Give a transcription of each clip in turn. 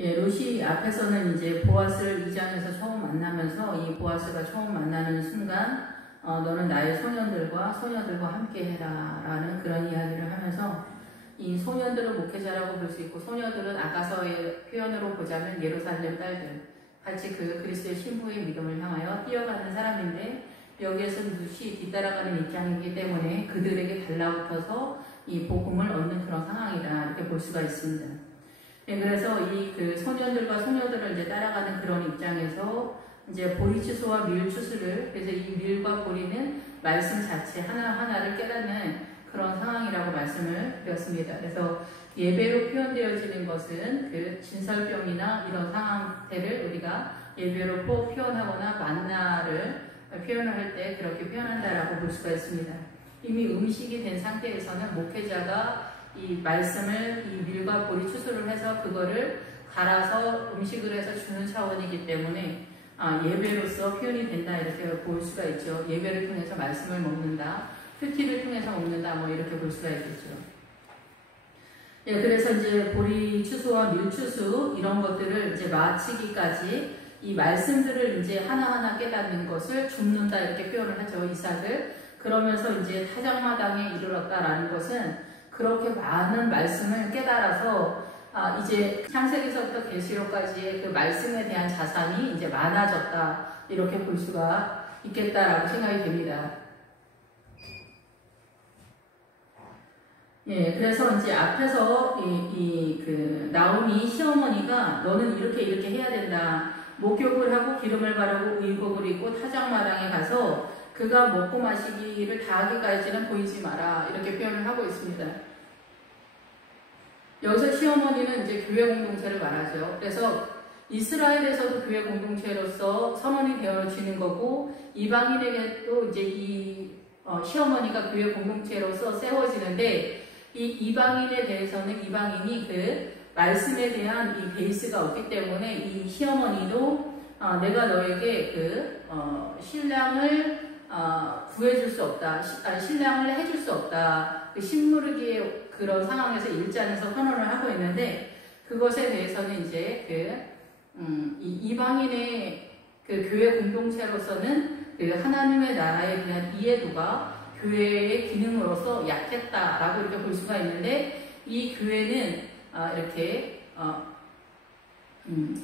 예, 롯이 앞에서는 이제 보아스를 2장에서 처음 만나면서 이 보아스가 처음 만나는 순간 너는 나의 소년들과 함께 해라 라는 그런 이야기를 하면서 이 소년들은 목회자라고 볼 수 있고 소녀들은 아까서의 표현으로 보자면 예루살렘 딸들 같이 그 그리스도의 신부의 믿음을 향하여 뛰어가는 사람인데 여기에서 롯이 뒤따라가는 입장이기 때문에 그들에게 달라붙어서 이 복음을 얻는 그런 상황이다 이렇게 볼 수가 있습니다. 네, 그래서 이 그 소년들과 소녀들을 이제 따라가는 그런 입장에서 이제 보리추수와 밀추수를 그래서 이 밀과 보리는 말씀 자체 하나하나를 깨닫는 그런 상황이라고 말씀을 드렸습니다. 그래서 예배로 표현되어지는 것은 그 진설병이나 이런 상태를 우리가 예배로 표현하거나 만나를 표현을 할 때 그렇게 표현한다라고 볼 수가 있습니다. 이미 음식이 된 상태에서는 목회자가 이 말씀을 이 밀과 보리 추수를 해서 그거를 갈아서 음식을 해서 주는 차원이기 때문에 예배로서 표현이 된다 이렇게 볼 수가 있죠. 예배를 통해서 말씀을 먹는다, 큐티를 통해서 먹는다 뭐 이렇게 볼 수가 있겠죠. 예, 그래서 이제 보리 추수와 밀 추수 이런 것들을 이제 마치기까지 이 말씀들을 이제 하나하나 깨닫는 것을 줍는다 이렇게 표현을 하죠. 이삭을. 그러면서 이제 타작마당에 이르렀다라는 것은 그렇게 많은 말씀을 깨달아서 이제 창세기서부터 계시록까지의 그 말씀에 대한 자산이 이제 많아졌다 이렇게 볼 수가 있겠다라고 생각이 됩니다. 예, 그래서 이제 앞에서 그 나오미 시어머니가 너는 이렇게 해야 된다. 목욕을 하고 기름을 바르고 의복을 입고 타작마당에 가서 그가 먹고 마시기를 다하기까지는 보이지 마라 이렇게 표현을 하고 있습니다. 여기서 시어머니는 이제 교회 공동체를 말하죠. 그래서 이스라엘에서도 교회 공동체로서 선언이 되어지는 거고 이방인에게도 이제 이 시어머니가 교회 공동체로서 세워지는데 이 이방인에 대해서는 이방인이 그 말씀에 대한 이 베이스가 없기 때문에 이 시어머니도 내가 너에게 그 신랑을 구해줄 수 없다. 신랑을 해줄 수 없다. 그 신무르기의 그런 상황에서 1장에서 선언을 하고 있는데 그것에 대해서는 이제 이 이방인의 그 교회 공동체로서는 그 하나님의 나라에 대한 이해도가 교회의 기능으로서 약했다라고 이렇게 볼 수가 있는데 이 교회는 이렇게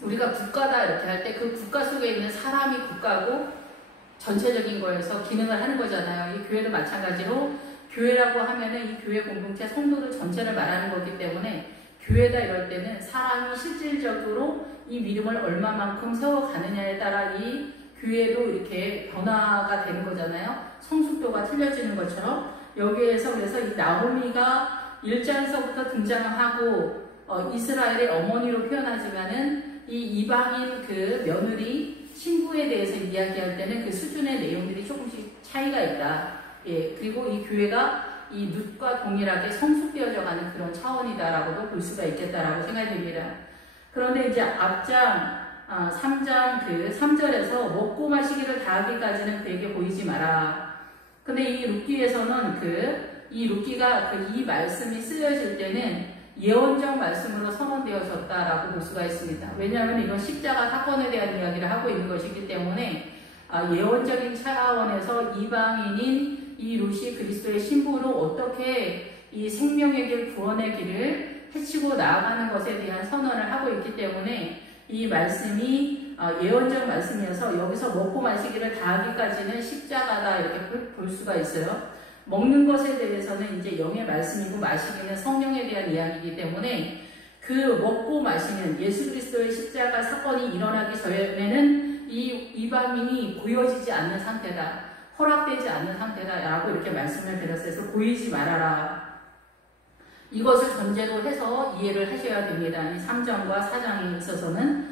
우리가 국가다 이렇게 할 때 그 국가 속에 있는 사람이 국가고 전체적인 거에서 기능을 하는 거잖아요. 이 교회도 마찬가지로 교회라고 하면은 이 교회 공동체 성도들 전체를 말하는 거기 때문에 교회다 이럴 때는 사람이 실질적으로 이 믿음을 얼마만큼 세워가느냐에 따라 이 교회도 이렇게 변화가 되는 거잖아요. 성숙도가 틀려지는 것처럼 여기에서 그래서 이 나오미가 1장에서부터 등장하고 이스라엘의 어머니로 표현하지만은 이 이방인 그 며느리 신부에 대해서 이야기할 때는 그 수준의 내용들이 조금씩 차이가 있다. 예, 그리고 이 교회가 이 룻과 동일하게 성숙되어져 가는 그런 차원이다라고도 볼 수가 있겠다라고 생각이 됩니다. 그런데 이제 앞장 3장 그 3절에서 먹고 마시기를 다하기까지는 그에게 보이지 마라. 근데 이 룻기에서는 이 룻기가 이 말씀이 쓰여질 때는 예언적 말씀으로 선언되어졌다라고 볼 수가 있습니다. 왜냐하면 이건 십자가 사건에 대한 이야기를 하고 있는 것이기 때문에 예언적인 차원에서 이방인인 이 룻이 그리스도의 신부로 어떻게 이 생명의 길, 구원의 길을 헤치고 나아가는 것에 대한 선언을 하고 있기 때문에 이 말씀이 예언적 말씀이어서 여기서 먹고 마시기를 다하기까지는 십자가다 이렇게 볼 수가 있어요. 먹는 것에 대해서는 이제 영의 말씀이고 마시기는 성령에 대한 이야기이기 때문에 그 먹고 마시는 예수 그리스도의 십자가 사건이 일어나기 전에는 이 이방인이 보여지지 않는 상태다. 허락되지 않는 상태다라고 이렇게 말씀을 드렸어요. 보이지 말아라. 이것을 전제로 해서 이해를 하셔야 됩니다. 이 3장과 4장에 있어서는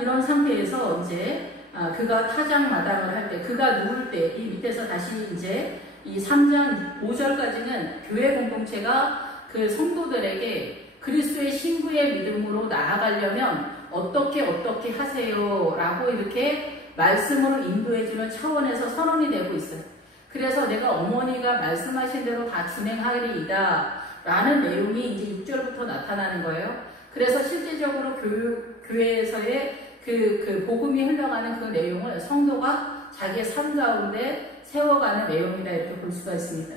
이런 상태에서 이제 그가 타작마당을 할 때, 그가 누울 때, 이 밑에서 다시 이제 이 3장 5절까지는 교회 공동체가 그 성도들에게 그리스도의 신부의 믿음으로 나아가려면 어떻게 하세요 라고 이렇게 말씀으로 인도해주는 차원에서 선언이 되고 있어요. 그래서 내가 어머니가 말씀하신 대로 다 진행하리이다 라는 내용이 이제 6절부터 나타나는 거예요. 그래서 실제적으로 교회에서의 그 복음이 흘러가는 그 내용을 성도가 자기의 삶 가운데 세워가는 내용이다 이렇게 볼 수가 있습니다.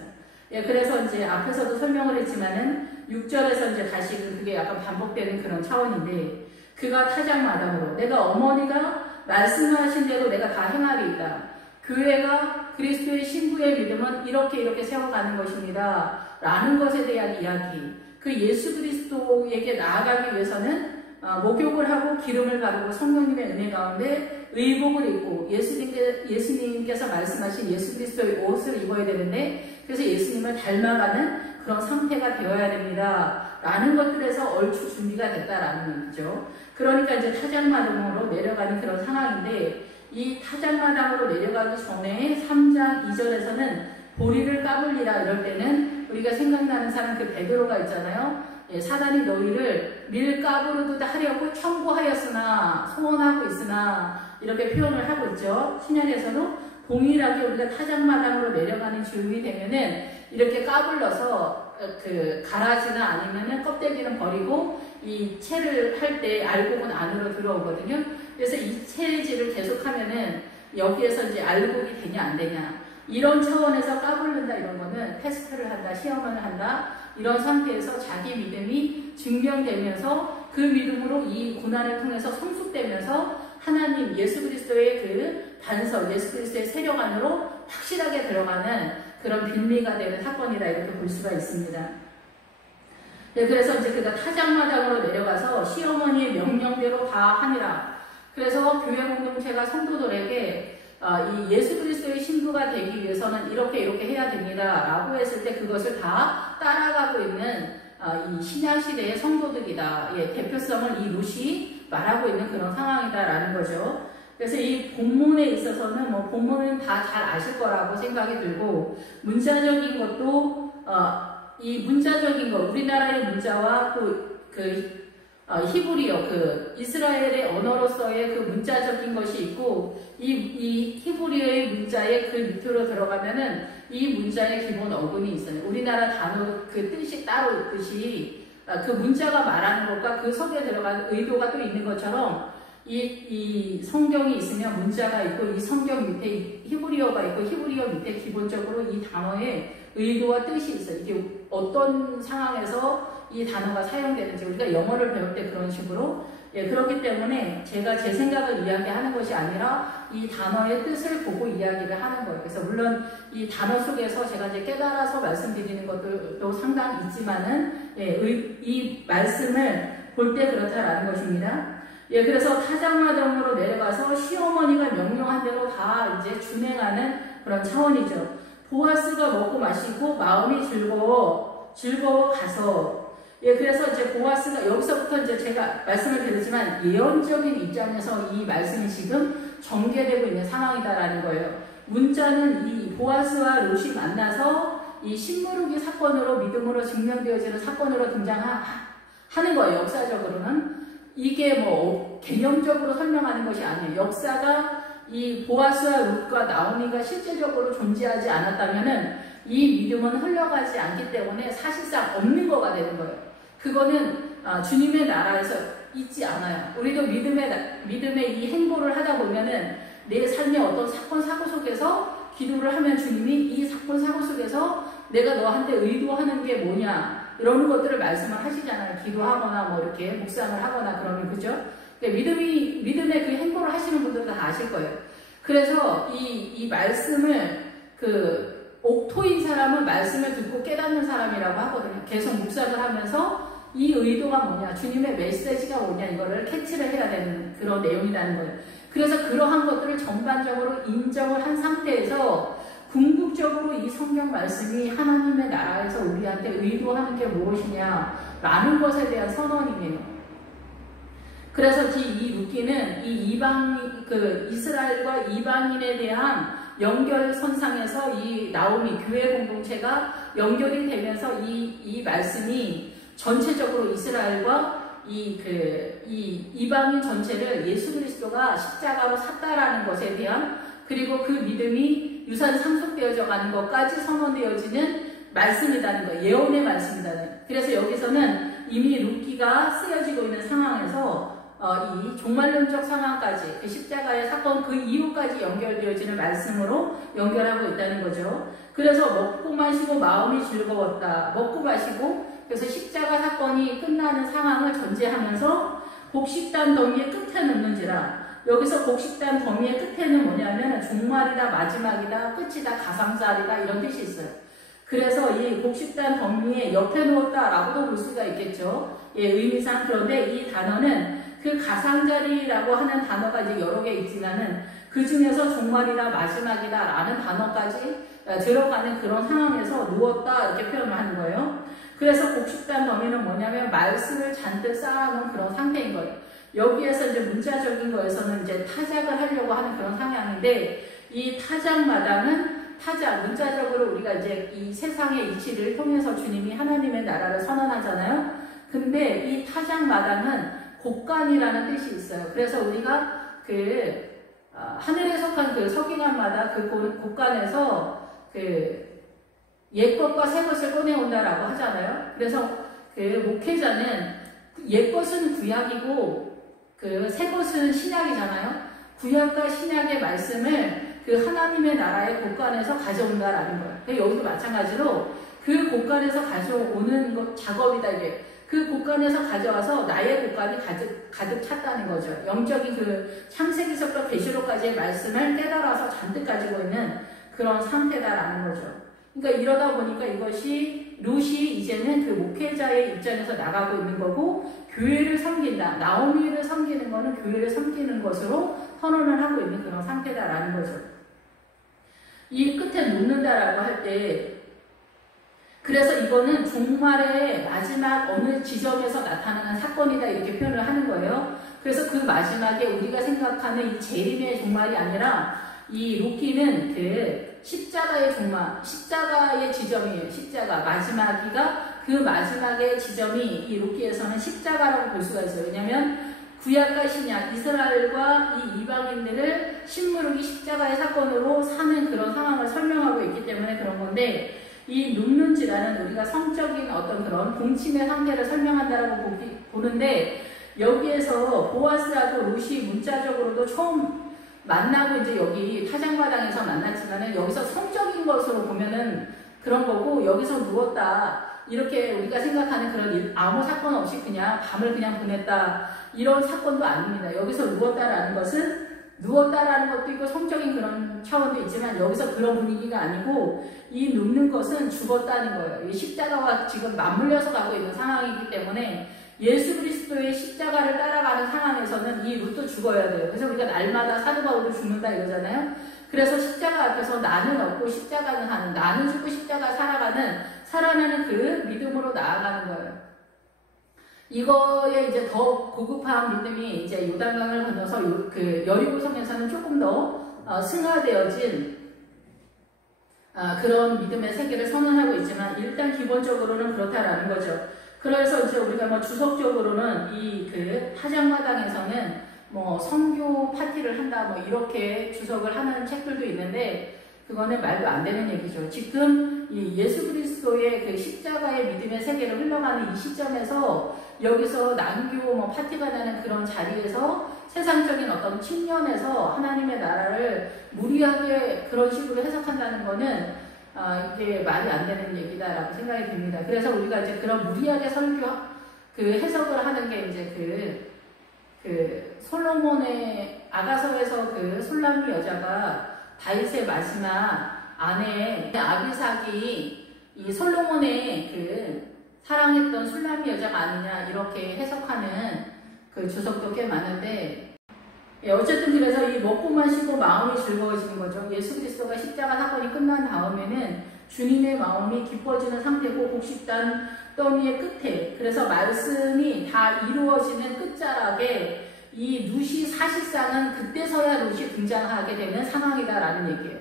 예, 그래서 이제 앞에서도 설명을 했지만은 6절에서 이제 다시 그게 약간 반복되는 그런 차원인데 그가 타작마당으로 내가 어머니가 말씀하신 대로 내가 다 행하리이다. 교회가 그리스도의 신부의 믿음은 이렇게 세워가는 것입니다. 라는 것에 대한 이야기. 그 예수 그리스도에게 나아가기 위해서는 목욕을 하고 기름을 바르고 성령님의 은혜 가운데 의복을 입고 예수님께서 말씀하신 예수 그리스도의 옷을 입어야 되는데 그래서 예수님을 닮아가는 그런 상태가 되어야 됩니다. 라는 것들에서 얼추 준비가 됐다라는 얘기죠. 그러니까 이제 타작마당으로 내려가는 그런 상황인데 이 타작마당으로 내려가기 전에 3장 2절에서는 보리를 까불리라 이럴 때는 우리가 생각나는 사람 그 베드로가 있잖아요. 예, 사단이 너희를 밀 까부르듯 하려고 청구하였으나 소원하고 있으나 이렇게 표현을 하고 있죠. 신약에서도 동일하게 우리가 타작마당으로 내려가는 즈음이 되면은 이렇게 까불러서 그 가라지나 아니면은 껍데기는 버리고 이 채를 할 때 알곡은 안으로 들어오거든요. 그래서 이 채질을 계속하면은 여기에서 이제 알곡이 되냐 안 되냐 이런 차원에서 까불른다 이런 거는 테스트를 한다, 시험을 한다 이런 상태에서 자기 믿음이 증명되면서 그 믿음으로 이 고난을 통해서 성숙되면서 하나님 예수 그리스도의 그 반석, 예수 그리스도의 세력 안으로 확실하게 들어가는 그런 빌미가 되는 사건이다 이렇게 볼 수가 있습니다. 네, 그래서 이제 그가 타작마당으로 내려가서 시어머니의 명령대로 다 하니라. 그래서 교회 공동체가 성도들에게 이 예수 그리스도의 신부가 되기 위해서는 이렇게 해야 됩니다. 라고 했을 때 그것을 다 따라가고 있는 이 신약시대의 성도들이다. 예, 대표성을 이 룻이 말하고 있는 그런 상황이다라는 거죠. 그래서 이 본문에 있어서는 뭐 본문은 다 잘 아실 거라고 생각이 들고 문자적인 것도 이 문자적인 거 우리나라의 문자와 또 그 히브리어 그 이스라엘의 언어로서의 그 문자적인 것이 있고 이 히브리어의 문자의 그 밑으로 들어가면은 이 문자의 기본 어근이 있어요. 우리나라 단어 그 뜻이 따로 있듯이 그 문자가 말하는 것과 그 속에 들어가는 의도가 또 있는 것처럼 이 성경이 있으면 문자가 있고 이 성경 밑에 히브리어가 있고 히브리어 밑에 기본적으로 이 단어의 의도와 뜻이 있어요. 이게 어떤 상황에서 이 단어가 사용되는지 우리가 영어를 배울 때 그런 식으로 예, 그렇기 때문에 제가 제 생각을 이야기하는 것이 아니라 이 단어의 뜻을 보고 이야기를 하는 거예요. 그래서 물론 이 단어 속에서 제가 이제 깨달아서 말씀드리는 것들도 상당히 있지만은 예, 이 말씀을 볼 때 그렇다라는 것입니다. 예, 그래서 타작마당으로 내려가서 시어머니가 명령한 대로 다 이제 준행하는 그런 차원이죠. 보아스가 먹고 마시고 마음이 즐거워 가서 예, 그래서 이제 보아스가 여기서부터 이제 제가 말씀을 드렸지만 예언적인 입장에서 이 말씀이 지금 전개되고 있는 상황이다라는 거예요. 문자는 이 보아스와 룻이 만나서 이 신무르기 사건으로 믿음으로 증명되어지는 사건으로 등장하는 거예요. 역사적으로는 이게 뭐 개념적으로 설명하는 것이 아니에요. 역사가 이 보아스와 룻과 나오미가 실제적으로 존재하지 않았다면은 이 믿음은 흘러가지 않기 때문에 사실상 없는 거가 되는 거예요. 그거는 주님의 나라에서 있지 않아요. 우리도 믿음의 이 행보를 하다 보면은 내 삶의 어떤 사건 사고 속에서 기도를 하면 주님이 이 사건 사고 속에서 내가 너한테 의도하는 게 뭐냐 이런 것들을 말씀을 하시잖아요. 기도하거나 뭐 이렇게 묵상을 하거나 그러면 그죠? 믿음의 그 행보를 하시는 분들은 다 아실 거예요. 그래서 이 말씀을 옥토인 사람은 말씀을 듣고 깨닫는 사람이라고 하거든요. 계속 묵상을 하면서 이 의도가 뭐냐, 주님의 메시지가 뭐냐 이거를 캐치를 해야 되는 그런 내용이라는 거예요. 그래서 그러한 것들을 전반적으로 인정을 한 상태에서 궁극적으로 이 성경 말씀이 하나님의 나라에서 우리한테 의도하는 게 무엇이냐라는 것에 대한 선언이에요. 그래서 이 룻기는 이 이스라엘과 이방인에 대한 연결선상에서 이 나오미 교회 공동체가 연결이 되면서 이 말씀이 전체적으로 이스라엘과 이 이방인 전체를 예수 그리스도가 십자가로 샀다라는 것에 대한 그리고 그 믿음이 유산 상속되어져 가는 것까지 선언되어지는 말씀이라는 거예요. 예언의 말씀이라는. 그래서 여기서는 이미 룻기가 쓰여지고 있는 상황에서 이 종말론적 상황까지 그 십자가의 사건 그 이후까지 연결되어지는 말씀으로 연결하고 있다는 거죠. 그래서 먹고 마시고 마음이 즐거웠다. 먹고 마시고 그래서 십자가 사건이 끝나는 상황을 전제하면서 곡식단 더미의 끝에 놓는지라. 여기서 곡식단 더미의 끝에는 뭐냐면 종말이다, 마지막이다, 끝이다, 가상살이다 이런 뜻이 있어요. 그래서 이 곡식단 더미의 옆에 놓았다라고도 볼 수가 있겠죠. 예, 의미상. 그런데 이 단어는 그 가상자리라고 하는 단어가 이제 여러 개 있지만은 그 중에서 종말이다, 마지막이다 라는 단어까지 들어가는 그런 상황에서 누웠다 이렇게 표현을 하는 거예요. 그래서 곡식단 더미는 뭐냐면 말씀을 잔뜩 쌓아놓은 그런 상태인 거예요. 여기에서 이제 문자적인 거에서는 이제 타작을 하려고 하는 그런 상황인데 이 타작마당은 타작, 문자적으로 우리가 이제 이 세상의 이치를 통해서 주님이 하나님의 나라를 선언하잖아요. 근데 이 타작마당은 곡간이라는 뜻이 있어요. 그래서 우리가 하늘에 속한 그 서기관마다 그 곡간에서 옛것과 새것을 꺼내온다라고 하잖아요. 그래서 목회자는 옛것은 구약이고 새것은 신약이잖아요. 구약과 신약의 말씀을 그 하나님의 나라의 곡간에서 가져온다라는 거예요. 여기도 마찬가지로 그 곡간에서 가져오는 작업이다 이게. 그 곡간에서 가져와서 나의 곡간이 가득 찼다는 거죠. 영적인 그 창세기서부터 계시록까지의 말씀을 깨달아서 잔뜩 가지고 있는 그런 상태다라는 거죠. 그러니까 이러다 보니까 이것이 룻이 이제는 그 목회자의 입장에서 나가고 있는 거고 교회를 섬긴다. 나오미를 섬기는 거는 교회를 섬기는 것으로 선언을 하고 있는 그런 상태다라는 거죠. 이 끝에 놓는다라고 할 때 그래서 이거는 종말의 마지막 어느 지점에서 나타나는 사건이다 이렇게 표현을 하는 거예요. 그래서 그 마지막에 우리가 생각하는 이 재림의 종말이 아니라 이 룻기는 십자가의 종말, 십자가의 지점이에요. 십자가 마지막이가 그 마지막의 지점이 이 룻기에서는 십자가라고 볼 수가 있어요. 왜냐하면 구약과 신약, 이스라엘과 이 이방인들을 신무르기 십자가의 사건으로 사는 그런 상황을 설명하고 있기 때문에 그런 건데 이 눕는지라는 우리가 성적인 어떤 그런 공침의 상태를 설명한다라고 보는데 여기에서 보아스하고 룻이 문자적으로도 처음 만나고 이제 여기 타작마당에서 만났지만은 여기서 성적인 것으로 보면은 그런 거고 여기서 누웠다 이렇게 우리가 생각하는 그런 아무 사건 없이 그냥 밤을 그냥 보냈다 이런 사건도 아닙니다. 여기서 누웠다라는 것은 누웠다라는 것도 있고 성적인 그런 차원도 있지만 여기서 그런 분위기가 아니고 이 눕는 것은 죽었다는 거예요. 이 십자가와 지금 맞물려서 가고 있는 상황이기 때문에 예수 그리스도의 십자가를 따라가는 상황에서는 이 룻도 죽어야 돼요. 그래서 우리가 날마다 사도 바울도 죽는다 이러잖아요. 그래서 십자가 앞에서 나는 없고 십자가는 하는, 나는 죽고 십자가 살아나는 그 믿음으로 나아가는 거예요. 이거에 이제 더 고급한 믿음이 이제 요단강을 건너서 그 여리고성에서는 조금 더 승화되어진 그런 믿음의 세계를 선언하고 있지만 일단 기본적으로는 그렇다라는 거죠. 그래서 이제 우리가 뭐 주석적으로는 이 그 타작마당에서는 뭐 선교 파티를 한다 뭐 이렇게 주석을 하는 책들도 있는데 그거는 말도 안 되는 얘기죠. 지금 이 예수 그리스도의 그 십자가의 믿음의 세계를 흘러가는 이 시점에서 여기서 난교 뭐 파티가 나는 그런 자리에서 세상적인 어떤 측면에서 하나님의 나라를 무리하게 그런 식으로 해석한다는 거는 이게 말이 안 되는 얘기다라고 생각이 듭니다. 그래서 우리가 이제 그런 무리하게 그 해석을 하는 게 이제 그 솔로몬의 아가서에서 그 술람미 여자가 다윗의 마지막 아내 아비삭이 이 솔로몬의 그 사랑했던 술람미 여자가 아니냐 이렇게 해석하는 그 주석도 꽤 많은데 어쨌든 그래서 이 먹고 마시고 마음이 즐거워지는 거죠. 예수 그리스도가 십자가 사건이 끝난 다음에는 주님의 마음이 기뻐지는 상태고 곡식단 더미의 끝에 그래서 말씀이 다 이루어지는 끝자락에 이 룻이 사실상은 그때서야 룻이 등장하게 되는 상황이다라는 얘기예요.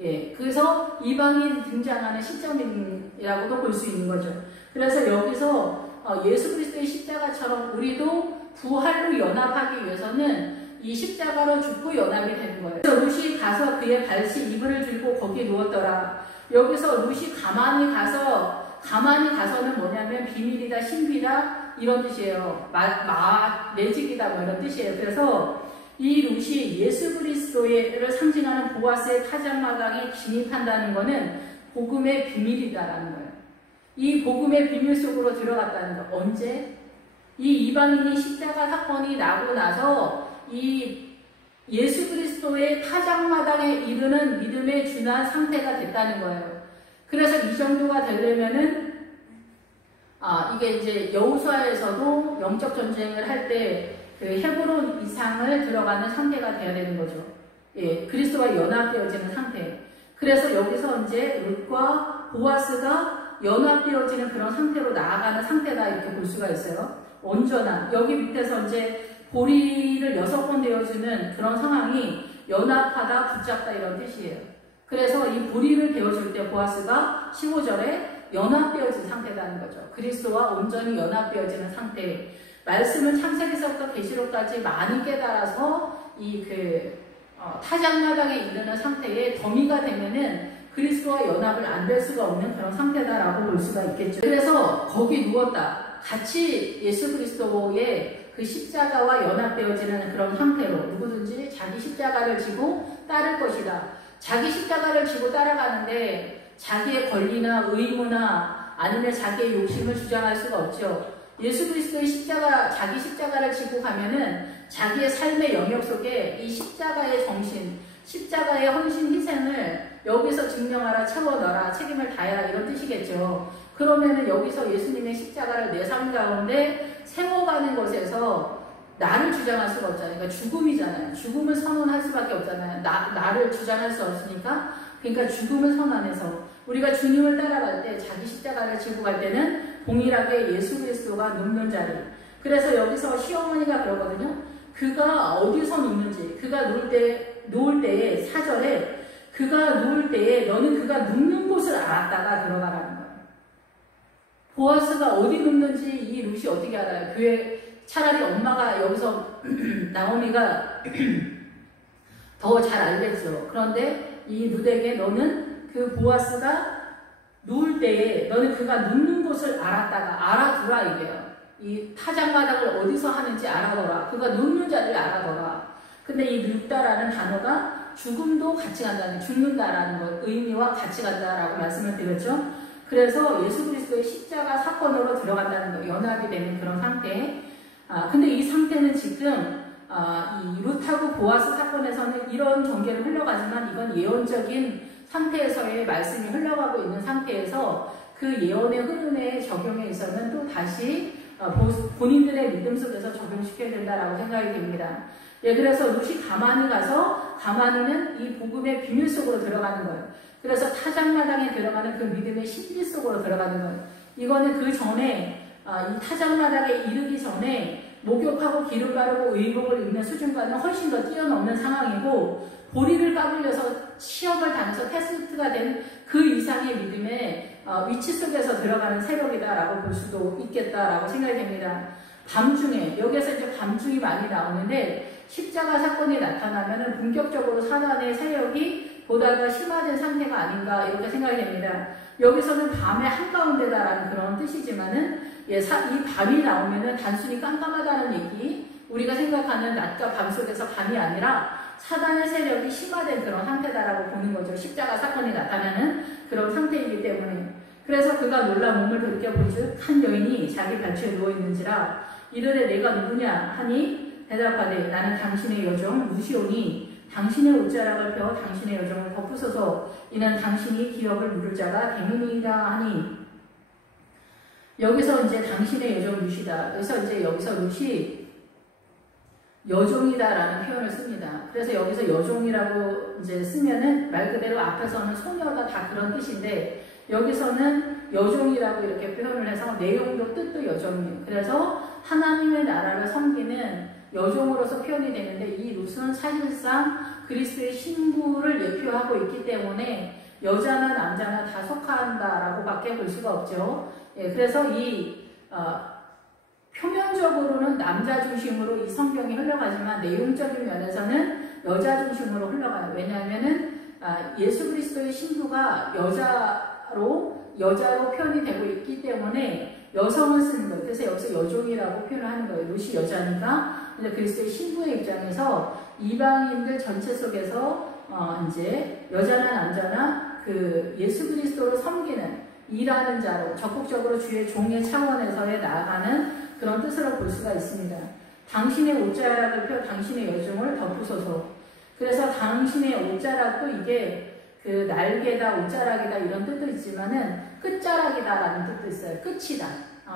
예, 그래서 이방인 등장하는 시점이라고도 볼 수 있는 거죠. 그래서 여기서 예수 그리스도의 십자가처럼 우리도 부활로 연합하기 위해서는 이 십자가로 죽고 연합이 되는 거예요. 그래서 룻이 가서 그의 발시 이불을 들고 거기에 누웠더라. 여기서 룻이 가만히 가서는 뭐냐면 비밀이다, 신비다, 이런 뜻이에요. 매직이다 뭐 이런 뜻이에요. 그래서 이 룻이 예수 그리스도를 상징하는 보아스의 타작마당에 진입한다는 것은 복음의 비밀이다라는 거예요. 이 복음의 비밀 속으로 들어갔다는 거. 언제? 이 이방인이 십자가 사건이 나고 나서 이 예수 그리스도의 타작마당에 이르는 믿음에 준한 상태가 됐다는 거예요. 그래서 이 정도가 되려면은 이게 이제 여호수아에서도 영적 전쟁을 할 때 그 헤브론 이상을 들어가는 상태가 돼야 되는 거죠. 예, 그리스도와 연합되어지는 상태. 그래서 여기서 이제 룻과 보아스가 연합되어지는 그런 상태로 나아가는 상태다 이렇게 볼 수가 있어요. 온전한 여기 밑에서 이제 보리를 6번 되어주는 그런 상황이 연합하다, 붙잡다 이런 뜻이에요. 그래서 이 보리를 되어줄 때 보아스가 15절에 연합되어진 상태라는 거죠. 그리스도와 온전히 연합되어지는 상태. 말씀은 창세기서부터 계시록까지 많이 깨달아서 이 타작마당에 이르는 상태에 더미가 되면은 그리스도와 연합을 안 될 수가 없는 그런 상태다라고 볼 수가 있겠죠. 그래서 거기 누웠다. 같이 예수 그리스도의 그 십자가와 연합되어지는 그런 상태로 누구든지 자기 십자가를 지고 따를 것이다. 자기 십자가를 지고 따라가는데 자기의 권리나 의무나 아니면 자기의 욕심을 주장할 수가 없죠. 예수 그리스도의 자기 십자가를 지고 가면은 자기의 삶의 영역 속에 이 십자가의 정신, 십자가의 헌신 희생을 여기서 증명하라, 채워넣어라, 책임을 다해라 이런 뜻이겠죠. 그러면은 여기서 예수님의 십자가를 내 삶 가운데 세워가는 것에서 나를 주장할 수가 없잖아요. 그러니까 죽음이잖아요. 죽음을 선언할 수밖에 없잖아요. 나를 주장할 수 없으니까. 그러니까 죽음을 선언해서 우리가 주님을 따라갈 때 자기 십자가를 지고 갈 때는 동일하게 예수 그리스도가 눕는 자리. 그래서 여기서 시어머니가 그러거든요. 그가 어디서 눕는지, 그가 누울 때에 4절에 그가 누울 때에 너는 그가 눕는 곳을 알았다가 들어가라는 거예요. 보아스가 어디 눕는지 이 룻이 어떻게 알아요? 차라리 엄마가 여기서 나오미가 더 잘 알겠죠. 그런데 이 룻에게 너는 그 보아스가 누울 때에 너는 그가 눕는 곳을 알았다가 알아두라 이게요. 이 타작마당을 어디서 하는지 알아둬라. 그가 눕는 자리를 알아둬라. 근데 이 눕다라는 단어가 죽음도 같이 간다는, 죽는다라는 것, 의미와 같이 간다라고 말씀을 드렸죠. 그래서 예수 그리스도의 십자가 사건으로 들어간다는 거, 연합이 되는 그런 상태. 근데 이 상태는 지금 이 룻하고 보아스 사건에서는 이런 전개를 흘러가지만 이건 예언적인 상태에서의 말씀이 흘러가고 있는 상태에서 그 예언의 흐름에 적용에 있어서는 또 다시 본인들의 믿음 속에서 적용시켜야 된다라고 생각이 됩니다. 예, 그래서 룻이 가만히 가서 가만히는 이 복음의 비밀 속으로 들어가는 거예요. 그래서 타작마당에 들어가는 그 믿음의 신비 속으로 들어가는 거예요. 이거는 그 전에 이 타작마당에 이르기 전에 목욕하고 기름 바르고 의복을 입는 수준과는 훨씬 더 뛰어넘는 상황이고 보리를 까불려서 시험을 당해서 테스트가 된 그 이상의 믿음의 위치 속에서 들어가는 세력이다라고 볼 수도 있겠다라고 생각이 됩니다. 밤중에, 여기에서 이제 밤중이 많이 나오는데 십자가 사건이 나타나면은 본격적으로 사단의 세력이 보다 더 심화된 상태가 아닌가 이렇게 생각이 됩니다. 여기서는 밤의 한가운데다라는 그런 뜻이지만은 이 밤이 나오면은 단순히 깜깜하다는 얘기, 우리가 생각하는 낮과 밤 속에서 밤이 아니라 사단의 세력이 심화된 그런 상태다라고 보는 거죠. 십자가 사건이 나타나는 그런 상태이기 때문에. 그래서 그가 놀라 몸을 돌이켜보즉 한 여인이 자기 발치에 누워있는지라 이르되 내가 누구냐 하니 대답하되 나는 당신의 여종 룻이오니 당신의 옷자락을 펴 당신의 여종을 덮으소서 이는 당신이 기업을 물을 자가 되느니라 하니. 여기서 이제 당신의 여종 룻이다. 그래서 이제 여기서 룻이 여종이다라는 표현을 씁니다. 그래서 여기서 여종이라고 이제 쓰면은 말 그대로 앞에서는 소녀가 다 그런 뜻인데 여기서는 여종이라고 이렇게 표현을 해서 내용도 뜻도 여종이에요. 그래서 하나님의 나라를 섬기는 여종으로서 표현이 되는데 이 룻은 사실상 그리스도의 신부를 예표하고 있기 때문에 여자나 남자나 다 속한다라고 밖에 볼 수가 없죠. 예, 그래서 표면적으로는 남자 중심으로 이 성경이 흘러가지만 내용적인 면에서는 여자 중심으로 흘러가요. 왜냐하면은 예수 그리스도의 신부가 여자로 표현이 되고 있기 때문에 여성을 쓰는 거예요. 그래서 여기서 여종이라고 표현을 하는 거예요. 롯이 여자니까. 그리스도의 신부의 입장에서 이방인들 전체 속에서 이제 여자나 남자나 그 예수 그리스도를 섬기는 일하는 자로 적극적으로 주의 종의 차원에서의 나아가는 그런 뜻으로 볼 수가 있습니다. 당신의 옷자락을 펴 당신의 여종을 덮으소서. 그래서 당신의 옷자락도 이게 그 날개다, 옷자락이다 이런 뜻도 있지만은 끝자락이다라는 뜻도 있어요. 끝이다,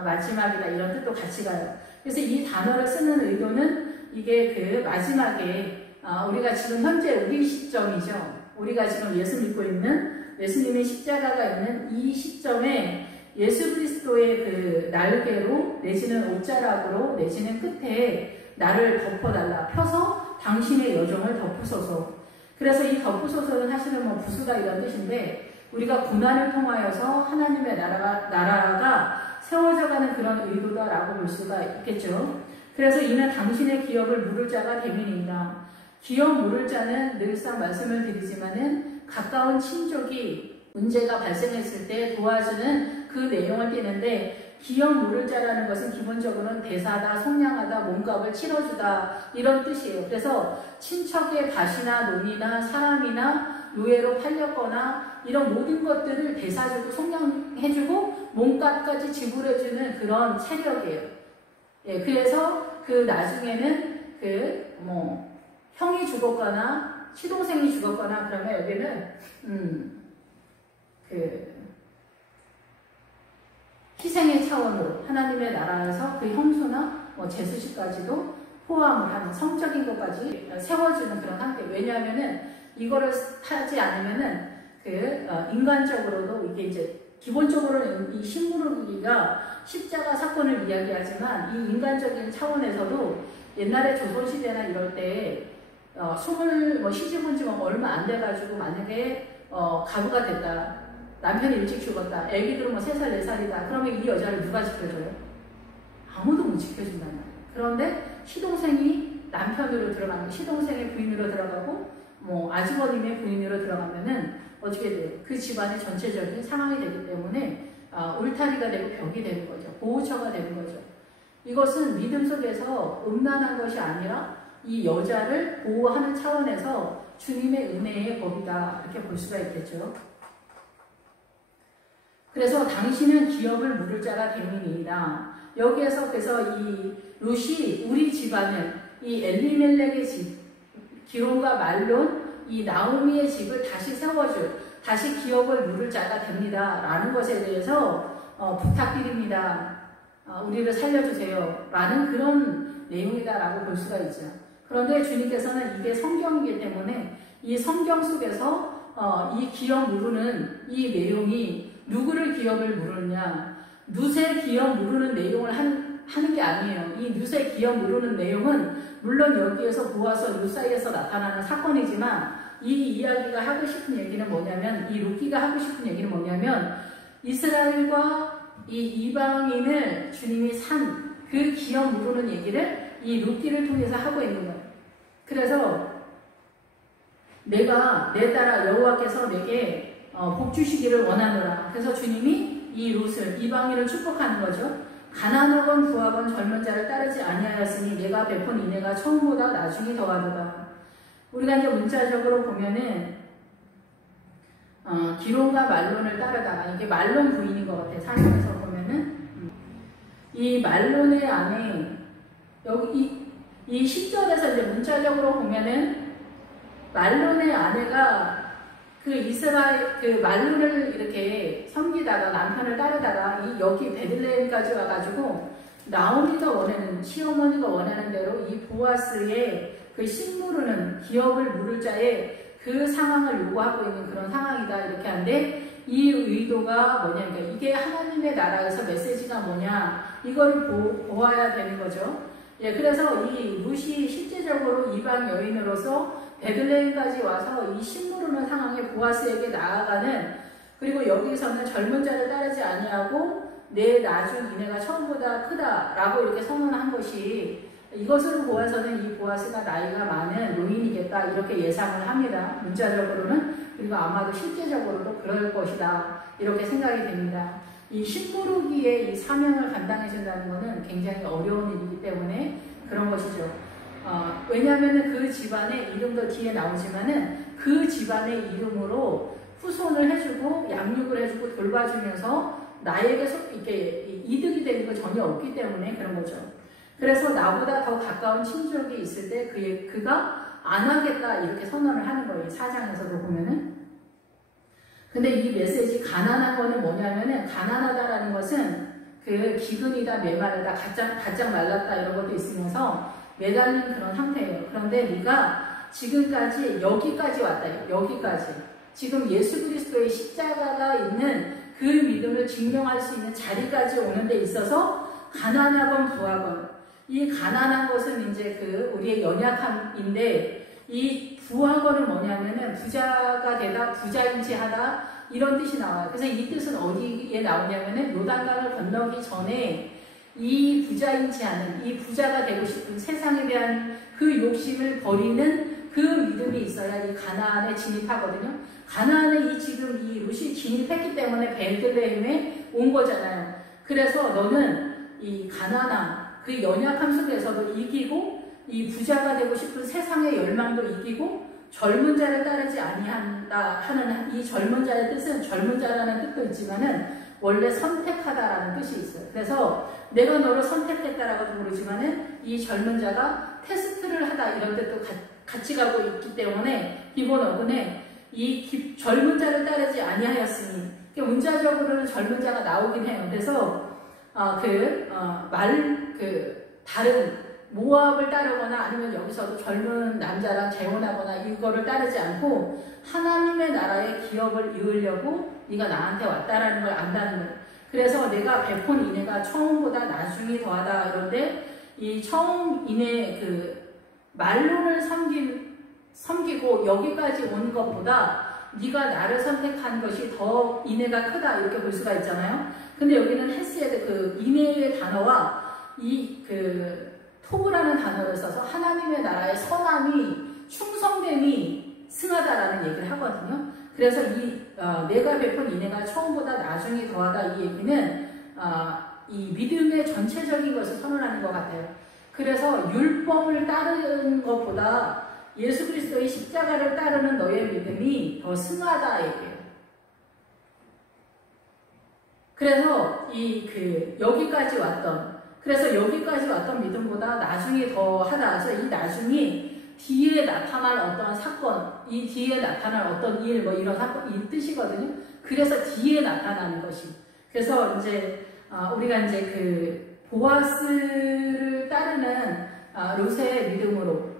마지막이다 이런 뜻도 같이 가요. 그래서 이 단어를 쓰는 의도는 이게 그 마지막에 우리가 지금 현재 우리 시점이죠. 우리가 지금 예수 믿고 있는 예수님의 십자가가 있는 이 시점에 예수 그리스도의 그 날개로 내지는 옷자락으로 내지는 끝에 나를 덮어달라. 펴서 당신의 여종을 덮으소서. 그래서 이 덮으소서는 사실은 뭐 부수다 이런 뜻인데 우리가 고난을 통하여서 하나님의 나라가 세워져가는 그런 의도다라고 볼 수가 있겠죠. 그래서 이는 당신의 기업을 물을 자가 됨이니이다. 기업 물을 자는 늘상 말씀을 드리지만은 가까운 친족이 문제가 발생했을 때 도와주는 그 내용을 띠는데 기업 물을 자라는 것은 기본적으로는 대사다, 속량하다, 몸값을 치러주다 이런 뜻이에요. 그래서 친척의 밭이나 논이나 사람이나 노예로 팔렸거나 이런 모든 것들을 대사주고 속량해주고 몸값까지 지불해주는 그런 세력이에요. 예, 그래서 그 나중에는 형이 죽었거나 시동생이 죽었거나 그러면 여기는 희생의 차원으로 하나님의 나라에서 그 형수나 제수식까지도 포함을 하는 성적인 것까지 세워주는 그런 상태. 왜냐하면은 이거를 하지 않으면은 인간적으로도 이게 이제 기본적으로는 이 신무르기가 십자가 사건을 이야기하지만 이 인간적인 차원에서도 옛날에 조선시대나 이럴 때 시집 온 지 얼마 안 돼가지고 만약에 가부가 됐다. 남편이 일찍 죽었다. 애기들은 3살, 4살이다. 그러면 이 여자를 누가 지켜줘요? 아무도 못 지켜준단 말이에요. 그런데 시동생이 남편으로 들어가면 시동생의 부인으로 들어가고 아주버님의 부인으로 들어가면은 어떻게 돼요? 그 집안의 전체적인 상황이 되기 때문에 울타리가 되고 벽이 되는 거죠. 보호처가 되는 거죠. 이것은 믿음 속에서 음란한 것이 아니라 이 여자를 보호하는 차원에서 주님의 은혜의 법이다. 이렇게 볼 수가 있겠죠. 그래서 당신은 기업을 물을 자가 됨이니이다. 여기에서 그래서 이 롯이 우리 집안을 이 엘리멜렉의 집, 기론과 말론, 이 나오미의 집을 다시 세워줄, 다시 기업을 물을 자가 됩니다. 라는 것에 대해서 부탁드립니다. 우리를 살려주세요. 라는 그런 내용이다라고 볼 수가 있죠. 그런데 주님께서는 이게 성경이기 때문에 이 성경 속에서 이 기업 물으는 이 내용이 누구를 기업을 물으느냐, 룻의 기업 물으는 내용을 하는 게 아니에요. 이 룻의 기업 물으는 내용은 물론 여기에서 보아서 룻 사이에서 나타나는 사건이지만 이 이야기가 하고 싶은 얘기는 뭐냐면, 이 룻기가 하고 싶은 얘기는 뭐냐면 이스라엘과 이 이방인을 주님이 산 그 기업 물으는 얘기를 이 룻기를 통해서 하고 있는 거예요. 그래서 내가 내 따라 여호와께서 내게 복 주시기를 원하노라. 그래서 주님이 이 룻을, 이방인을 축복하는 거죠. 가난하건 부하건 젊은 자를 따르지 아니하였으니 내가 베푼 인애가 처음보다 나중에 더하도다. 우리가 이제 문자적으로 보면은 기론과 말론을 따르다가 이게 말론 부인인 것 같아요. 사전에서 보면은 이 말론의 안에 여기 이 10절에서 이제 문자적으로 보면은 말론의 아내가 그 이스라엘 그 말론을 이렇게 섬기다가 남편을 따르다가 여기 베들레헴까지 와가지고 나오미가 원하는, 시어머니가 원하는 대로 이 보아스의 그 식물은 기업을 물을 자의 그 상황을 요구하고 있는 그런 상황이다 이렇게 하는데, 이 의도가 뭐냐, 그러니까 이게 하나님의 나라에서 메시지가 뭐냐 이걸 보아야 되는 거죠. 예, 그래서 이 룻이 실제적으로 이방 여인으로서 베들레헴까지 와서 이 식물하는 상황에 보아스에게 나아가는, 그리고 여기서는 젊은 자를 따르지 아니하고 내 나중 이내가 처음보다 크다라고 이렇게 선언한 것이, 이것으로 보아서는 이 보아스가 나이가 많은 노인이겠다 이렇게 예상을 합니다. 문자적으로는. 그리고 아마도 실제적으로도 그럴 것이다 이렇게 생각이 됩니다. 이 신부르기에 이 사명을 감당해준다는 것은 굉장히 어려운 일이기 때문에 그런 것이죠. 왜냐하면 그 집안의 이름도 뒤에 나오지만은 그 집안의 이름으로 후손을 해주고 양육을 해주고 돌봐주면서 나에게 이렇게 이득이 되는 거 전혀 없기 때문에 그런 거죠. 그래서 나보다 더 가까운 친족이 있을 때 그가 안 하겠다 이렇게 선언을 하는 거예요. 4장에서도 보면은. 근데 이 메시지 가난한 거는 뭐냐면은 가난하다라는 것은 그 기근이다 메마르다 바짝 말랐다 이런 것도 있으면서 매달린 그런 상태예요. 그런데 네가 지금까지 여기까지 왔다. 여기까지. 지금 예수 그리스도의 십자가가 있는 그 믿음을 증명할 수 있는 자리까지 오는 데 있어서 가난하건 부하건 이 가난한 것은 이제 그 우리의 연약함인데 이 부하건은 뭐냐면은 부자가 되다 부자인지하다 이런 뜻이 나와요. 그래서 이 뜻은 어디에 나오냐면은 요단강을 건너기 전에 이 부자인지하는 이 부자가 되고 싶은 세상에 대한 그 욕심을 버리는 그 믿음이 있어야 이 가나안에 진입하거든요. 가나안에 지금 이 룻이 진입했기 때문에 베들레헴에 온 거잖아요. 그래서 너는 이 가난함, 그 연약함 속에서도 이기고 이 부자가 되고 싶은 세상의 열망도 이기고 젊은 자를 따르지 아니한다 하는 이 젊은 자의 뜻은 젊은 자라는 뜻도 있지만은 원래 선택하다라는 뜻이 있어요. 그래서 내가 너를 선택했다라고도 부르지만은 이 젊은 자가 테스트를 하다 이런 뜻도 같이 가고 있기 때문에 기본 어근에 이 젊은 자를 따르지 아니하였으니 문자적으로는 젊은 자가 나오긴 해요. 그래서 다른 모압을 따르거나 아니면 여기서도 젊은 남자랑 재혼하거나 이거를 따르지 않고 하나님의 나라의 기업을 이으려고 네가 나한테 왔다라는 걸 안다는 거예요. 그래서 내가 베푼 인애가 처음보다 나중이 더하다 이런데 이 처음 인애 그 말론을 섬기고 여기까지 온 것보다 네가 나를 선택한 것이 더 인애가 크다 이렇게 볼 수가 있잖아요. 근데 여기는 헤세드 그 인애의 단어와 이 토브라는 단어를 써서 하나님의 나라의 선함이 충성됨이 승하다라는 얘기를 하거든요. 그래서 내가 베푼 인애가 처음보다 나중에 더하다 이 얘기는 이 믿음의 전체적인 것을 선언하는 것 같아요. 그래서 율법을 따르는 것보다 예수 그리스도의 십자가를 따르는 너의 믿음이 더 승하다 얘기예요. 그래서 여기까지 왔던 믿음보다 나중에 더 하다. 그래서 이 나중이 뒤에 나타날 어떤 사건, 이 뒤에 나타날 어떤 일, 뭐 이런 사건, 이 뜻이거든요. 그래서 뒤에 나타나는 것이. 그래서 이제, 우리가 이제 보아스를 따르는, 룻의 믿음으로,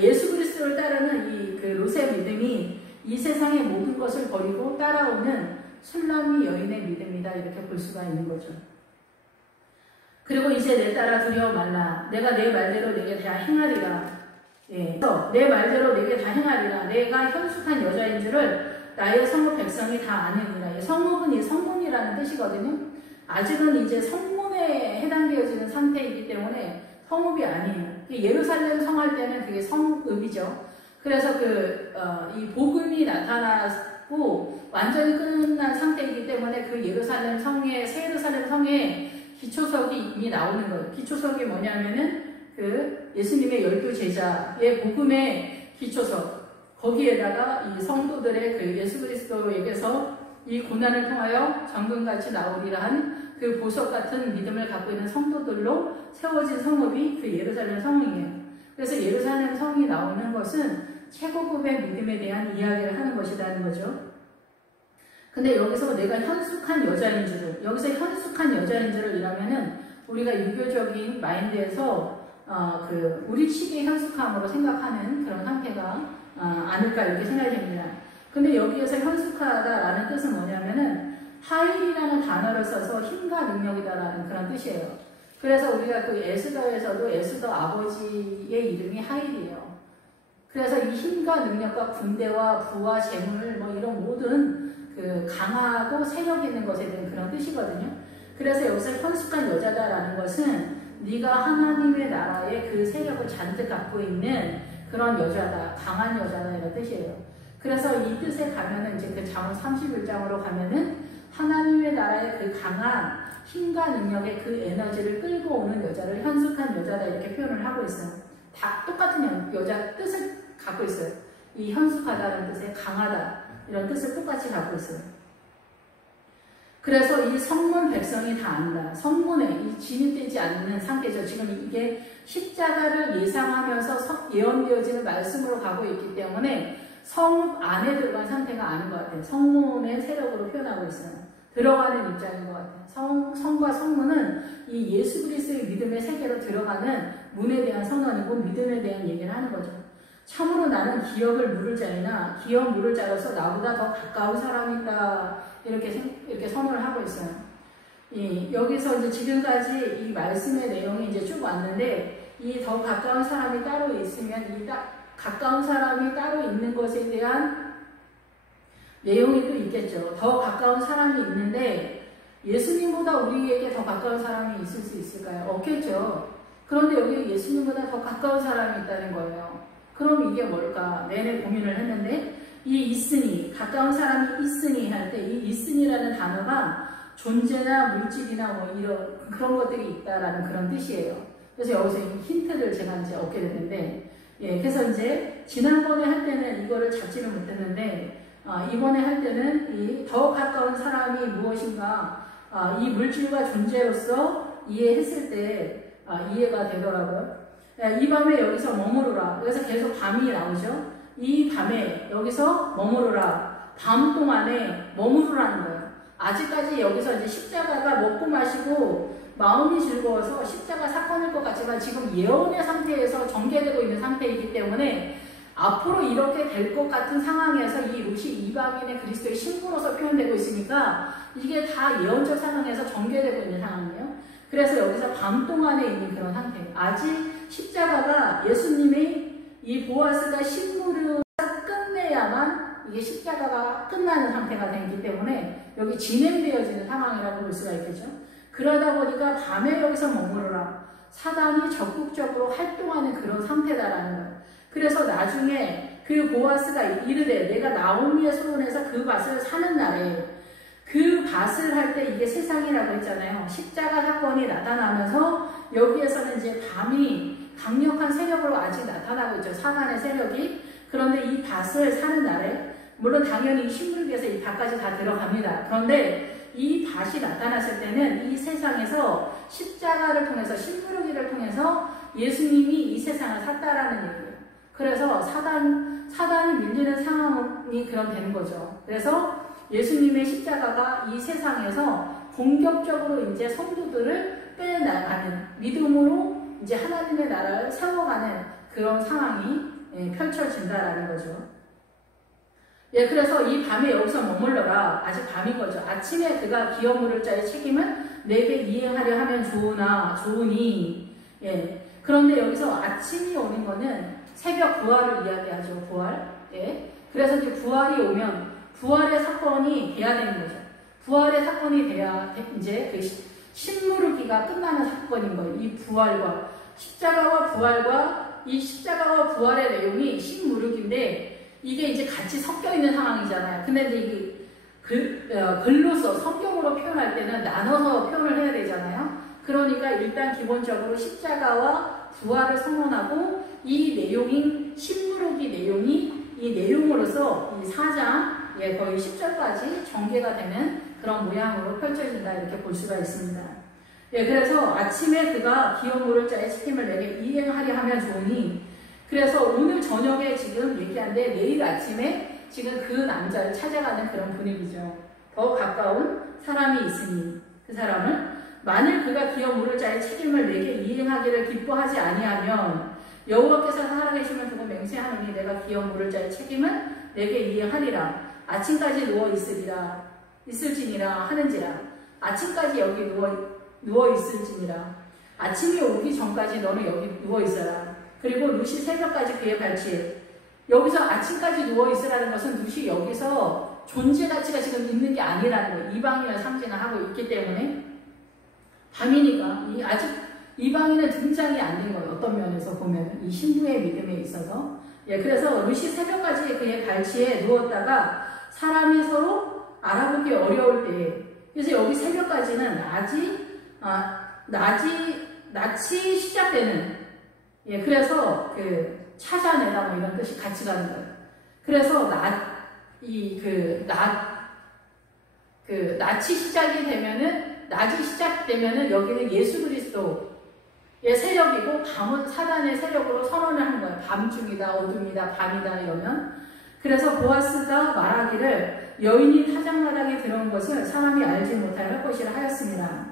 예수 그리스도를 따르는 룻의 믿음이 이 세상의 모든 것을 버리고 따라오는 술람이 여인의 믿음이다. 이렇게 볼 수가 있는 거죠. 그리고 이제 내 따라 두려워 말라. 내가 내 말대로 내게 다 행하리라. 예. 내 말대로 내게 다 행하리라. 내가 현숙한 여자인 줄을 나의 성읍 백성이 다 아느니라. 성읍은 이 성문이라는 뜻이거든요. 아직은 이제 성문에 해당되어지는 상태이기 때문에 성읍이 아니에요. 예루살렘 성할 때는 그게 성읍이죠. 그래서 이 복음이 나타났고 완전히 끝난 상태이기 때문에 그 새 예루살렘 성에 기초석이 이미 나오는 거예요. 기초석이 뭐냐면은 예수님의 12제자의 복음의 기초석. 거기에다가 이 성도들의 예수 그리스도에게서 이 고난을 통하여 정금같이 나오리라 한 그 보석 같은 믿음을 갖고 있는 성도들로 세워진 성읍이 예루살렘 성이에요. 그래서 예루살렘 성이 나오는 것은 최고급의 믿음에 대한 이야기를 하는 것이라는 거죠. 근데 여기서 내가 현숙한 여자인 줄을, 여기서 현숙한 여자인 줄을 이라면은 우리가 유교적인 마인드에서 우리 식의 현숙함으로 생각하는 그런 상태가 아닐까 이렇게 생각이 됩니다. 근데 여기에서 현숙하다라는 뜻은 뭐냐면은 하일이라는 단어를 써서 힘과 능력이다라는 그런 뜻이에요. 그래서 우리가 에스더에서도 에스더 아버지의 이름이 하일이에요. 그래서 이 힘과 능력과 군대와 부와 재물 뭐 이런 모든 강하고 세력 있는 것에 대한 그런 뜻이거든요. 그래서 여기서 현숙한 여자다라는 것은 네가 하나님의 나라의 그 세력을 잔뜩 갖고 있는 그런 여자다, 강한 여자다 이런 뜻이에요. 그래서 이 뜻에 가면은 이제 잠언 31장으로 가면은 하나님의 나라의 그 강한 힘과 능력의 그 에너지를 끌고 오는 여자를 현숙한 여자다 이렇게 표현을 하고 있어요. 다 똑같은 여자 뜻을 갖고 있어요. 이 현숙하다는 뜻에 강하다 이런 뜻을 똑같이 갖고 있어요. 그래서 이 성문 백성이 다 안다. 성문에 이 진입되지 않는 상태죠. 지금 이게 십자가를 예상하면서 예언되어지는 말씀으로 가고 있기 때문에 성 안에 들어간 상태가 아닌 것 같아요. 성문의 세력으로 표현하고 있어요. 들어가는 입장인 것 같아요. 성과 성문은 이 예수 그리스도의 믿음의 세계로 들어가는 문에 대한 선언이고 믿음에 대한 얘기를 하는 거죠. 참으로 나는 기업을 물을 자이나 기업 물을 자로서 나보다 더 가까운 사람이 있다. 이렇게 선언을 하고 있어요. 여기서 이제 지금까지 이 말씀의 내용이 이제 쭉 왔는데 이 더 가까운 사람이 따로 있으면 이 가까운 사람이 따로 있는 것에 대한 내용이 또 있겠죠. 더 가까운 사람이 있는데 예수님보다 우리에게 더 가까운 사람이 있을 수 있을까요? 없겠죠. 그런데 여기 예수님보다 더 가까운 사람이 있다는 거예요. 그럼 이게 뭘까? 내내 고민을 했는데 이 있으니, 가까운 사람이 있으니 할 때 이 있으니라는 단어가 존재나 물질이나 뭐 이런 그런 것들이 있다라는 그런 뜻이에요. 그래서 여기서 이 힌트를 제가 이제 얻게 됐는데, 그래서 이제 지난번에 할 때는 이거를 잡지를 못했는데 이번에 할 때는 이 더 가까운 사람이 무엇인가 이 물질과 존재로서 이해했을 때 이해가 되더라고요. 이 밤에 여기서 머무르라. 그래서 계속 밤이 나오죠. 이 밤에 여기서 머무르라. 밤 동안에 머무르라는 거예요. 아직까지 여기서 이제 십자가가 먹고 마시고 마음이 즐거워서 십자가 사건일 것 같지만 지금 예언의 상태에서 전개되고 있는 상태이기 때문에 앞으로 이렇게 될 것 같은 상황에서 이 룻이 이방인의 그리스도의 신부로서 표현되고 있으니까 이게 다 예언적 상황에서 전개되고 있는 상황이에요. 그래서 여기서 밤 동안에 있는 그런 상태예요. 아직 십자가가 예수님의 이 보아스가 신부를 끝내야만 이게 십자가가 끝나는 상태가 되기 때문에 여기 진행되어지는 상황이라고 볼 수가 있겠죠. 그러다 보니까 밤에 여기서 머무르라. 사단이 적극적으로 활동하는 그런 상태다라는 거예요. 그래서 나중에 그 보아스가 이르되 내가 나오미의 소원에서 그 밭을 사는 날에 그 밭을 할 때 이게 세상이라고 했잖아요. 십자가 사건이 나타나면서 여기에서는 이제 밤이 강력한 세력으로 아직 나타나고 있죠. 사단의 세력이. 그런데 이 밭을 사는 날에 물론 당연히 신물기에서 이 밭까지 다 들어갑니다. 그런데 이 밭이 나타났을 때는 이 세상에서 십자가를 통해서 신무르기를 통해서 예수님이 이 세상을 샀다라는 얘기예요. 그래서 사단이 밀리는 상황이 그런 되는 거죠. 그래서 예수님의 십자가가 이 세상에서 본격적으로 이제 성도들을 빼나가는 믿음으로 이제 하나님의 나라를 세워가는 그런 상황이 펼쳐진다라는 거죠. 그래서 이 밤에 여기서 머물러라. 아직 밤인 거죠. 아침에 그가 기업 물을 자의 책임은 내게 이행하려 하면 좋으니. 그런데 여기서 아침이 오는 거는 새벽 부활을 이야기하죠. 부활. 그래서 이제 부활이 오면 부활의 사건이 돼야 되는 거죠. 부활의 사건이 돼야 이제 그 신무르기가 끝나는 사건인 거예요. 이 부활과 십자가와 부활과 이 십자가와 부활의 내용이 신무르기인데 이게 이제 같이 섞여 있는 상황이잖아요. 근데 이제 이게 글로서 성경으로 표현할 때는 나눠서 표현을 해야 되잖아요. 그러니까 일단 기본적으로 십자가와 부활을 선언하고 이 내용인 신무르기 내용이 이 내용으로서 이 4장 거의 10절까지 전개가 되는 그런 모양으로 펼쳐진다 이렇게 볼 수가 있습니다. 그래서 아침에 그가 기업 물을 자의 책임을 내게 이행하려 하면 좋으니 그래서 오늘 저녁에 지금 얘기한데 내일 아침에 지금 그 남자를 찾아가는 그런 분위기죠. 더 가까운 사람이 있으니 그 사람은 만일 그가 기업 물을 자의 책임을 내게 이행하기를 기뻐하지 아니하면 여호와께서 살아계시면 두고 맹세하노니 내가 기업 물을 자의 책임은 내게 이행하리라. 아침까지 있을지니라 하는지라. 아침까지 여기 누워 있을지니라. 아침이 오기 전까지 너는 여기 누워 있어라. 그리고 룻이 새벽까지 그의 발치에. 여기서 아침까지 누워 있으라는 것은 룻이 여기서 존재 가치가 지금 있는 게 아니라는 거예요. 이방인을 상징을 하고 있기 때문에 밤이니까 아직 이방인은 등장이 안 된 거예요. 어떤 면에서 보면 이 신부의 믿음에 있어서. 그래서 룻이 새벽까지 그의 발치에 누웠다가 사람이 서로 알아보기 어려울 때에 그래서 여기 새벽까지는 낮이 시작되는, 예, 그래서 그 찾아내다 뭐 이런 뜻이 같이 가는 거예요. 그래서 낮이 시작되면은 여기는 예수 그리스도의 세력이고 밤은 사단의 세력으로 선언을 하는 거예요. 밤중이다, 어둠이다, 밤이다 이러면. 그래서 보아스가 말하기를 여인이 타작마당에 들어온 것을 사람이 알지 못할 것이라 하였습니다.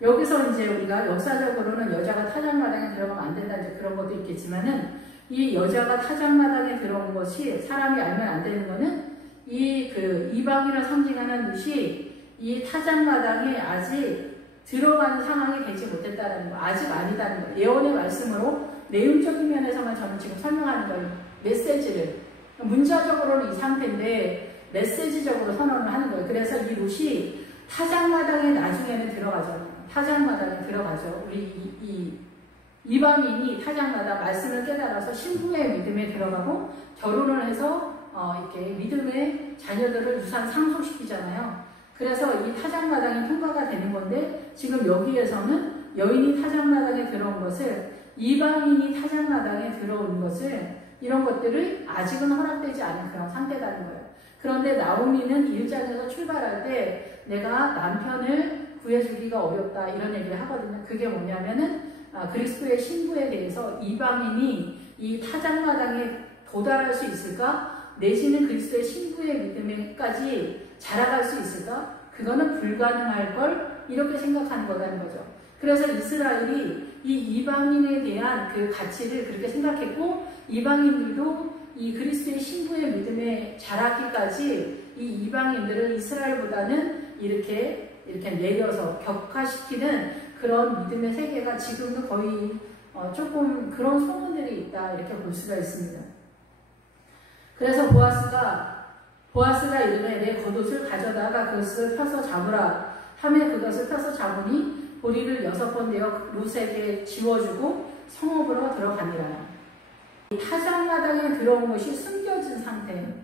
여기서 이제 우리가 역사적으로는 여자가 타작마당에 들어가면 안 된다 이제 그런 것도 있겠지만은 이 여자가 타작마당에 들어온 것이 사람이 알면 안 되는 거는 이방인을 상징하는 듯이 이 타작마당에 아직 들어가는 상황이 되지 못했다라는 거, 아직 아니다는 거. 예언의 말씀으로 내용적인 면에서만 저는 지금 설명하는 거예요. 메시지를. 문자적으로는 이 상태인데 메시지적으로 선언을 하는 거예요. 그래서 이 룻이 타작마당에 나중에는 들어가죠. 타작마당에 들어가죠. 우리 이방인이 타작마당 말씀을 깨달아서 신부의 믿음에 들어가고 결혼을 해서 이렇게 믿음의 자녀들을 유산 상속시키잖아요. 그래서 이 타작마당이 통과가 되는 건데 지금 여기에서는 여인이 타작마당에 들어온 것을 이방인이 타작마당에 들어온 것을 이런 것들을 아직은 허락되지 않은 그런 상태라는 거예요. 그런데 나오미는 1장에서 출발할 때 내가 남편을 구해주기가 어렵다 이런 얘기를 하거든요. 그게 뭐냐면은 그리스도의 신부에 대해서 이방인이 이 타작마당에 도달할 수 있을까? 내지는 그리스도의 신부의 믿음에까지 자라갈 수 있을까? 그거는 불가능할 걸 이렇게 생각하는 거라는 거죠. 그래서 이스라엘이 이 이방인에 대한 그 가치를 그렇게 생각했고 이방인들도 이 그리스도의 신부의 믿음에 자라기까지 이 이방인들을 이스라엘보다는 이렇게 내려서 격화시키는 그런 믿음의 세계가 지금도 거의 조금 그런 소문들이 있다 이렇게 볼 수가 있습니다. 그래서 보아스가 이르되 내 겉옷을 가져다가 그것을 펴서 잡으라 하며 그것을 펴서 잡으니 보리를 6번 내어 룻에게 지워주고 성읍으로 들어가니라. 타작마당에 들어온 것이 숨겨진 상태,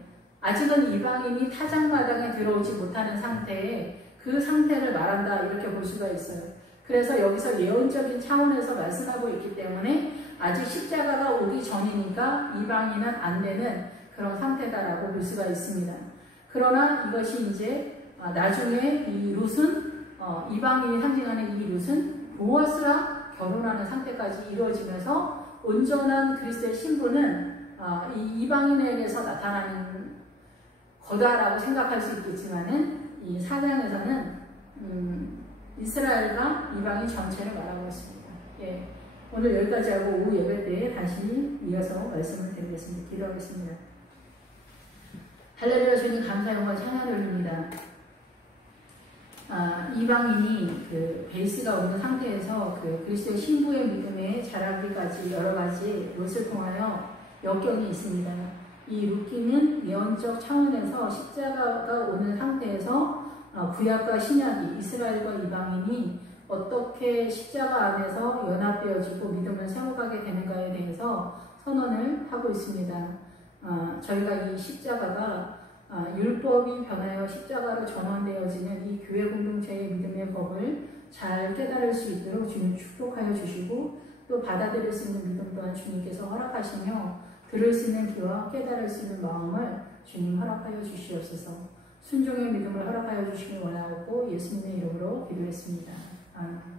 아직은 이방인이 타작마당에 들어오지 못하는 상태에 그 상태를 말한다 이렇게 볼 수가 있어요. 그래서 여기서 예언적인 차원에서 말씀하고 있기 때문에 아직 십자가가 오기 전이니까 이방인은 안 되는 그런 상태다라고 볼 수가 있습니다. 그러나 이것이 이제 나중에 이 룻은 이방인이 상징하는 이 룻은 보아스와 결혼하는 상태까지 이루어지면서 온전한 그리스도의 신부는 이 이방인에게서 나타나는 거다라고 생각할 수 있겠지만은 이 4장에서는 이스라엘과 이방인 전체를 말하고 있습니다. 예, 오늘 여기까지 하고 오후 예배 때에 다시 이어서 말씀을 드리겠습니다. 기도하겠습니다. 할렐루야. 주님 감사 영광 찬양을 올립니다. 이방인이 그 베이스가 없는 상태에서 그 그리스도의 신부의 믿음에 자라기까지 여러 가지 룻을 통하여 역경이 있습니다. 이 룻기는 예언적 차원에서 십자가가 오는 상태에서 구약과 신약이 이스라엘과 이방인이 어떻게 십자가 안에서 연합되어지고 믿음을 세워가게 되는가에 대해서 선언을 하고 있습니다. 저희가 이 십자가가 율법이 변하여 십자가로 전환되어지는 이 교회 공동체의 믿음의 법을 잘 깨달을 수 있도록 주님 축복하여 주시고 또 받아들일 수 있는 믿음 또한 주님께서 허락하시며 들을 수 있는 귀와 깨달을 수 있는 마음을 주님 허락하여 주시옵소서. 순종의 믿음을 허락하여 주시길 원하고 예수님의 이름으로 기도했습니다. 아멘.